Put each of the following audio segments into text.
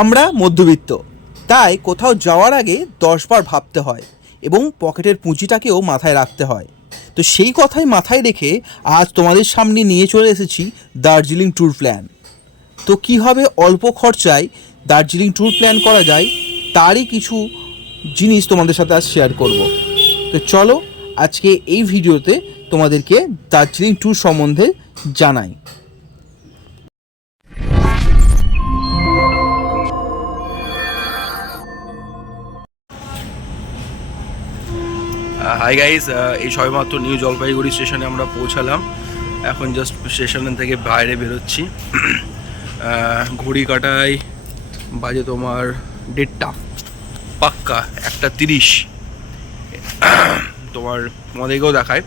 আমরা মধ্যবিত্ত, তাই কোথাও যাওয়ার আগে 10বার ভাবতে হয় এবং পকেটের পুঁজিটাকেও মাথায় রাখতে হয়। তো সেই কথাই মাথায় রেখে আজ তোমাদের সামনে নিয়ে চলে এসেছি দার্জিলিং ট্যুর প্ল্যান। তো কীভাবে অল্প খরচায় দার্জিলিং ট্যুর প্ল্যান করা যায় তারই কিছু জিনিস তোমাদের সাথে আজ শেয়ার করব। তো চলো আজকে এই ভিডিওতে তোমাদেরকে দার্জিলিং ট্যুর সম্বন্ধে জানাই। হাই গাইস, এই সবেমাত্র নিউ জলপাইগুড়ি স্টেশনে আমরা পৌঁছালাম। এখন জাস্ট স্টেশন থেকে বাইরে বেরোচ্ছি। ঘড়ি কাটায় বাজে তোমার 1:30 পাক্কা 1:30। তোমাদেরকেও দেখায়,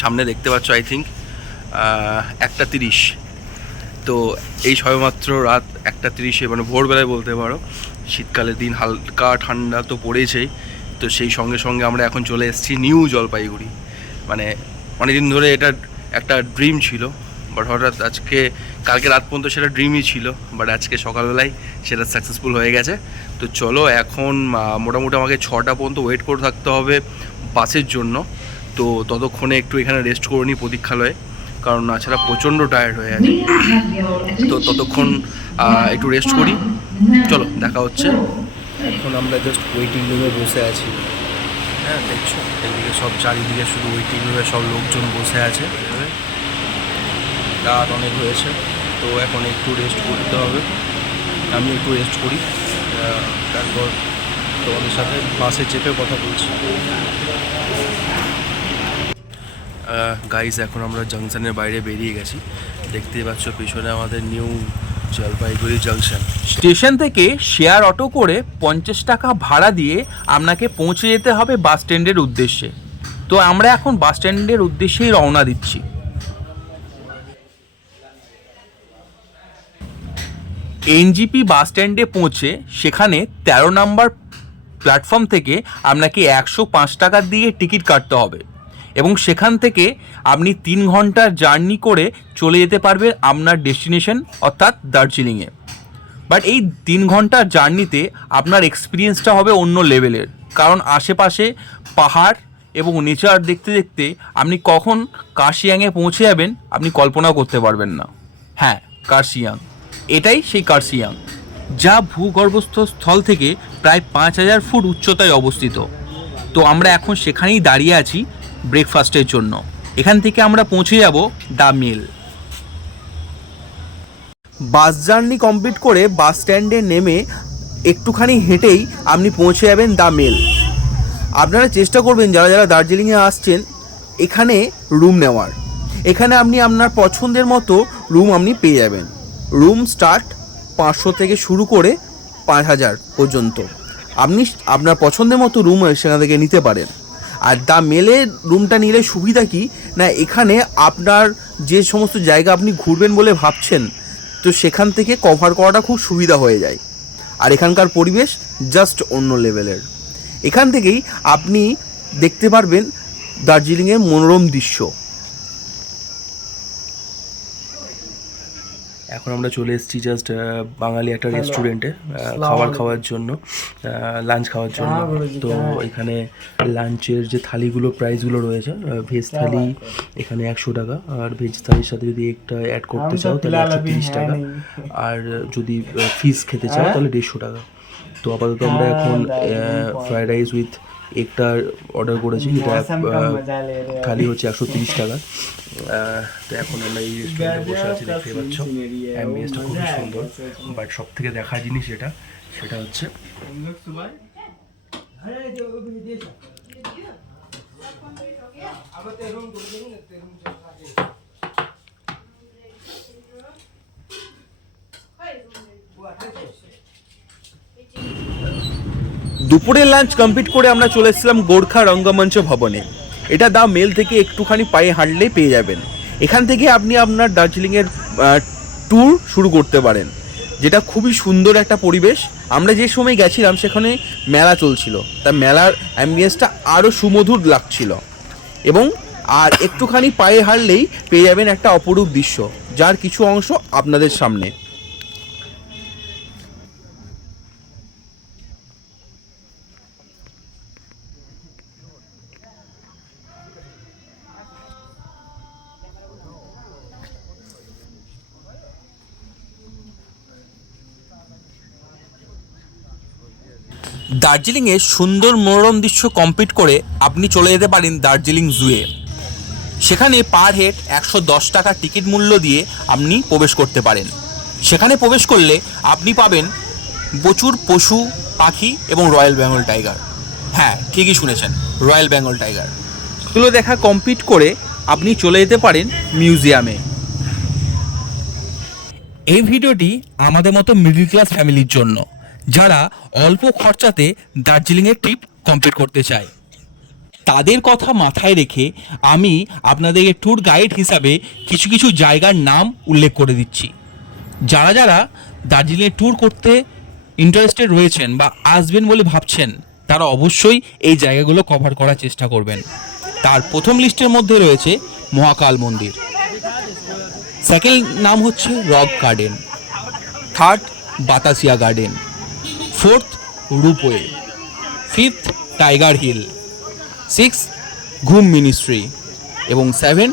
সামনে দেখতে পাচ্ছ আই থিঙ্ক 1:30। তো এই সবেমাত্র রাত 1:30, মানে ভোরবেলায় বলতে পারো। শীতকালের দিন, হালকা ঠান্ডা তো পড়েছেই। তো সেই সঙ্গে সঙ্গে আমরা এখন চলে এসেছি নিউ জলপাইগুড়ি। মানে অনেকদিন ধরে এটা একটা ড্রিম ছিল, বাট হঠাৎ কালকে রাত পর্যন্ত সেটা ড্রিমই ছিল, বাট আজকে সকালবেলায় সেটা সাকসেসফুল হয়ে গেছে। তো চলো এখন মোটামুটি আমাকে 6টা পর্যন্ত ওয়েট করে থাকতে হবে বাসের জন্য। তো ততক্ষণে একটু এখানে রেস্ট করে নিই প্রতীক্ষালয়ে, কারণ তাছাড়া প্রচণ্ড টায়ার্ড হয়ে আছে। তো ততক্ষণ একটু রেস্ট করি। চলো দেখা হচ্ছে। এখন আমরা জাস্ট ওয়েটিং রুমে বসে আছি। হ্যাঁ দেখছো, এদিকে সব চারিদিকে শুধু ওয়েটিং রুমে সব লোকজন বসে আছে। রাত অনেক হয়েছে, তো এখন একটু রেস্ট করতে হবে। আমি একটু রেস্ট করি, তারপর তোমাদের সাথে বাসে চেপে কথা বলছি। গাইজ, এখন আমরা জাংশনের বাইরে বেরিয়ে গেছি। দেখতেই পাচ্ছ পিছনে আমাদের নিউ জলপাইগুড়ি জাংশন। স্টেশন থেকে শেয়ার অটো করে 50 টাকা ভাড়া দিয়ে আপনাকে পৌঁছে যেতে হবে বাস স্ট্যান্ডের উদ্দেশ্যে। তো আমরা এখন বাস স্ট্যান্ডের উদ্দেশ্যেই রওনা দিচ্ছি। এনজিপি বাস স্ট্যান্ডে পৌঁছে সেখানে 13 নম্বর প্ল্যাটফর্ম থেকে আপনাকে 105 টাকা দিয়ে টিকিট কাটতে হবে এবং সেখান থেকে আপনি 3 ঘন্টার জার্নি করে চলে যেতে পারবেন আপনার ডেস্টিনেশন অর্থাৎ দার্জিলিংয়ে। বাট এই 3 ঘন্টার জার্নিতে আপনার এক্সপিরিয়েন্সটা হবে অন্য লেভেলের, কারণ আশেপাশে পাহাড় এবং নেচার দেখতে দেখতে আপনি কখন কার্শিয়াংয়ে পৌঁছে যাবেন আপনি কল্পনাও করতে পারবেন না। হ্যাঁ, কার্শিয়াং, এটাই সেই কার্শিয়াং, যা ভূগর্ভস্থ স্থল থেকে প্রায় 5000 ফুট উচ্চতায় অবস্থিত। তো আমরা এখন সেখানেই দাঁড়িয়ে আছি ব্রেকফাস্টের জন্য। এখান থেকে আমরা পৌঁছে যাব the mill. Bus journey complete করে বাস স্ট্যান্ডে নেমে একটুখানি হেঁটেই আপনি পৌঁছে যাবেন দ্য মিল। আপনারা চেষ্টা করবেন যারা যারা দার্জিলিংয়ে আসছেন এখানে রুম নেওয়ার। এখানে আপনি আপনার পছন্দের মতো রুম আপনি পেয়ে যাবেন। রুম স্টার্ট 500 থেকে শুরু করে 5000 পর্যন্ত। আপনি আপনার পছন্দের মতো রুম সেখান থেকে নিতে পারেন। আর দ্য মেলের রুমটা নিলে সুবিধা কি না, এখানে আপনার যে সমস্ত জায়গা আপনি ঘুরবেন বলে ভাবছেন তো সেখান থেকে কভার করাটা খুব সুবিধা হয়ে যায়। আর এখানকার পরিবেশ জাস্ট অন্য লেভেলের। এখান থেকেই আপনি দেখতে পারবেন দার্জিলিংয়ের মনোরম দৃশ্য। এখন আমরা চলে এসেছি জাস্ট বাঙালি একটা রেস্টুরেন্টে খাওয়ার জন্য, লাঞ্চ খাওয়ার জন্য। তো এখানে লাঞ্চের যে থালিগুলো প্রাইসগুলো রয়েছে, ভেজ থালি এখানে 100 টাকা, আর ভেজ থালির সাথে যদি একটা অ্যাড করতে চাও তাহলে 130 টাকা, আর যদি ফিশ খেতে চাও তাহলে 150 টাকা। তো আপাতত আমরা এখন ফ্রাইড রাইস উইথ একটা অর্ডার করেছি, যেটা খালি হচ্ছে 130 টাকা। তো এখন আমরা এই রেস্টুরেন্টে বসে আছি, দেখতে পাচ্ছ অ্যাম্বিয়েন্সটা খুবই সুন্দর। বাট সব থেকে দেখার জিনিস সেটা হচ্ছে দুপুরের লাঞ্চ কমপ্লিট করে আমরা চলে এসেছিলাম গোর্খা রঙ্গমঞ্চ ভবনে। এটা দ্য মেল থেকে একটুখানি পায়ে হাঁটলেই পেয়ে যাবেন। এখান থেকে আপনি আপনার দার্জিলিংয়ের ট্যুর শুরু করতে পারেন, যেটা খুবই সুন্দর একটা পরিবেশ। আমরা যে সময় গেছিলাম সেখানে মেলা চলছিল, তা মেলার অ্যাম্বিয়েন্সটা আরও সুমধুর লাগছিল। এবং আর একটুখানি পায়ে হাঁটলেই পেয়ে যাবেন একটা অপরূপ দৃশ্য, যার কিছু অংশ আপনাদের সামনে। দার্জিলিংয়ের সুন্দর মনোরম দৃশ্য কমপ্লিট করে আপনি চলে যেতে পারেন দার্জিলিং জুয়ে। সেখানে পার হেড 110 টাকা টিকিট মূল্য দিয়ে আপনি প্রবেশ করতে পারেন। সেখানে প্রবেশ করলে আপনি পাবেন প্রচুর পশু পাখি এবং রয়্যাল বেঙ্গল টাইগার। হ্যাঁ, ঠিকই শুনেছেন, রয়্যাল বেঙ্গল টাইগার। এগুলো দেখা কমপ্লিট করে আপনি চলে যেতে পারেন মিউজিয়ামে। এই ভিডিওটি আমাদের মতো মিডল ক্লাস ফ্যামিলির জন্য, যারা অল্প খরচাতে দার্জিলিংয়ের ট্রিপ কমপ্লিট করতে চায়। তাদের কথা মাথায় রেখে আমি আপনাদেরকে ট্যুর গাইড হিসাবে কিছু কিছু জায়গার নাম উল্লেখ করে দিচ্ছি। যারা যারা দার্জিলিংয়ে ট্যুর করতে ইন্টারেস্টেড রয়েছেন বা আসবেন বলে ভাবছেন, তারা অবশ্যই এই জায়গাগুলো কভার করার চেষ্টা করবেন। তার প্রথম লিস্টের মধ্যে রয়েছে মহাকাল মন্দির, সেকেন্ড নাম হচ্ছে rock garden, third Batasia garden, fourth ropeway, fifth tiger hill, six Ghum monastery এবং 7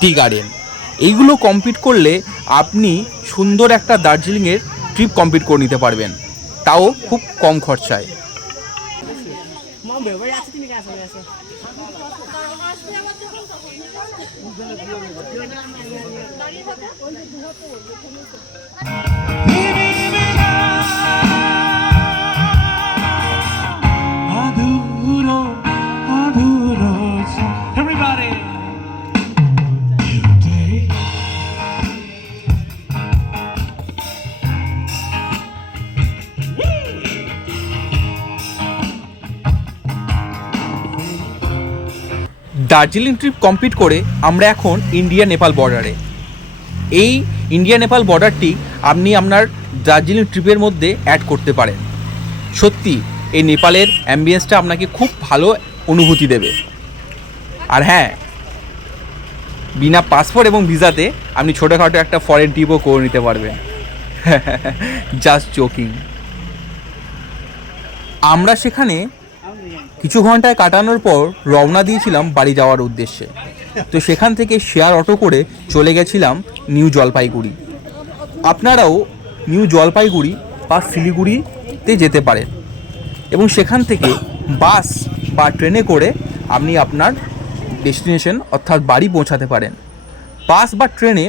টি গার্ডেন। এইগুলো কমপ্লিট করলে আপনি সুন্দর একটা দার্জিলিংয়ের ট্রিপ কমপ্লিট করে নিতে পারবেন, তাও খুব কম খরচায়। Everybody. দার্জিলিং ট্রিপ কমপ্লিট করে আমরা এখন ইন্ডিয়া নেপাল বর্ডারে। এই ইন্ডিয়া নেপাল বর্ডারটি আপনি আপনার দার্জিলিং ট্রিপের মধ্যে অ্যাড করতে পারেন। সত্যি এই নেপালের অ্যাম্বিয়েন্সটা আপনাকে খুব ভালো অনুভূতি দেবে। আর হ্যাঁ, বিনা পাসপোর্ট এবং ভিসাতে আপনি ছোটোখাটো একটা ফরেন ট্রিপও করে নিতে পারবেন। Just joking. আমরা সেখানে কিছু ঘন্টায় কাটানোর পর রওনা দিয়েছিলাম বাড়ি যাওয়ার উদ্দেশ্যে। তো সেখান থেকে শেয়ার অটো করে চলে গেছিলাম নিউ জলপাইগুড়ি। আপনারাও নিউ জলপাইগুড়ি বা শিলিগুড়িতে যেতে পারেন এবং সেখান থেকে বাস বা ট্রেনে করে আপনি আপনার ডেস্টিনেশন অর্থাৎ বাড়ি পৌঁছাতে পারেন। বাস বা ট্রেনে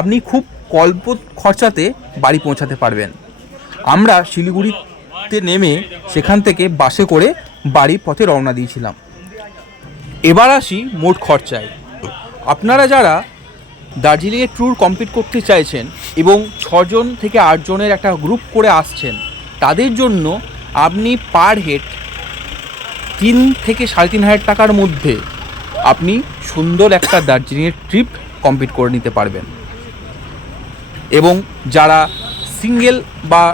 আপনি খুব অল্প খরচাতে বাড়ি পৌঁছাতে পারবেন। আমরা শিলিগুড়িতে নেমে সেখান থেকে বাসে করে বাড়ির পথে রওনা দিয়েছিলাম। এবার আসি মোট খরচায়। আপনারা যারা দার্জিলিংয়ে ট্যুর কমপ্লিট করতে চাইছেন এবং 6 জন থেকে 8 জনের একটা গ্রুপ করে আসছেন, তাদের জন্য আপনি পার হেড 3 থেকে 3,500 টাকার মধ্যে আপনি সুন্দর একটা দার্জিলিংয়ের ট্রিপ কমপ্লিট করে নিতে পারবেন। এবং যারা সিঙ্গেল বা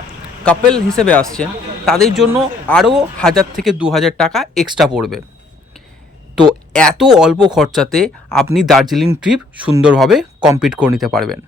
কাপল হিসেবে আসছেন, তাদের জন্য আরও 1000 থেকে 2000 টাকা এক্সট্রা পড়বে। তো এত অল্প খরচাতে আপনি দার্জিলিং ট্রিপ সুন্দরভাবে কমপ্লিট করে নিতে পারবেন।